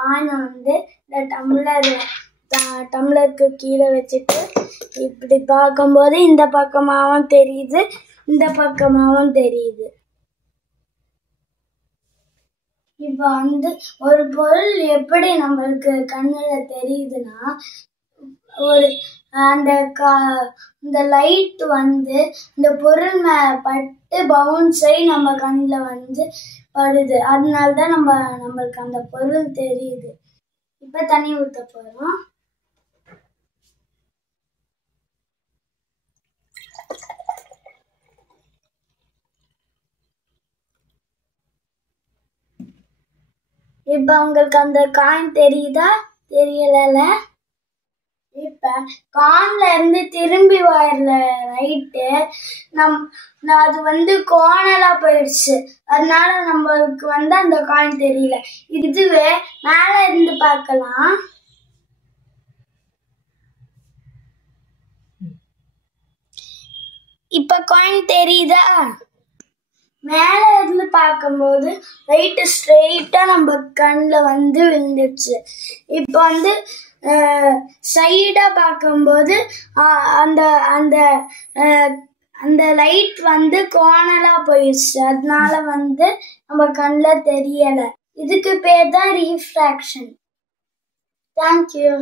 காயினை வந்து இந்த டம்ளருக்கு கீழே வச்சுட்டு இப்படி பார்க்கும்போது இந்த பக்கமாகவும் தெரியுது, இந்த பக்கமாகவும் தெரியுது. இப்போ வந்து ஒரு பொருள் எப்படி நம்மளுக்கு கண்ணுல தெரியுதுன்னா, இந்த லைட் வந்து இந்த பொருள் மேல பட்டு பவுன்ஸ் ஆகி நம்ம கண்ணுல வந்து படுது. அதனாலதான் நம்மளுக்கு அந்த பொருள் தெரியுது. இப்ப தண்ணி ஊத்த போறோம். இப்ப உங்களுக்கு அந்த காயின் தெரியுதா? தெரியல. இப்ப கான்ல இருந்து திரும்பி வர்ற லைட்டு அது வந்து கோணலா போயிடுச்சு. அதனால நம்மளுக்கு வந்து அந்த காயின் தெரியல. இதுவே மேல இருந்து பார்க்கலாம். இப்ப காயின் தெரியுதா? மேல இருந்து பார்க்கும்போது லைட்டு ஸ்ட்ரெயிட்டா நம்ம கண்ணில் வந்து விழுந்துச்சு. இப்போ வந்து சைடா பார்க்கும்போது அந்த லைட் வந்து கோணலா போயிடுச்சு. அதனால வந்து நம்ம கண்ணில் தெரியல. இதுக்கு பேர் தான் ரீஃப்ராக்ஷன். தேங்க்யூ.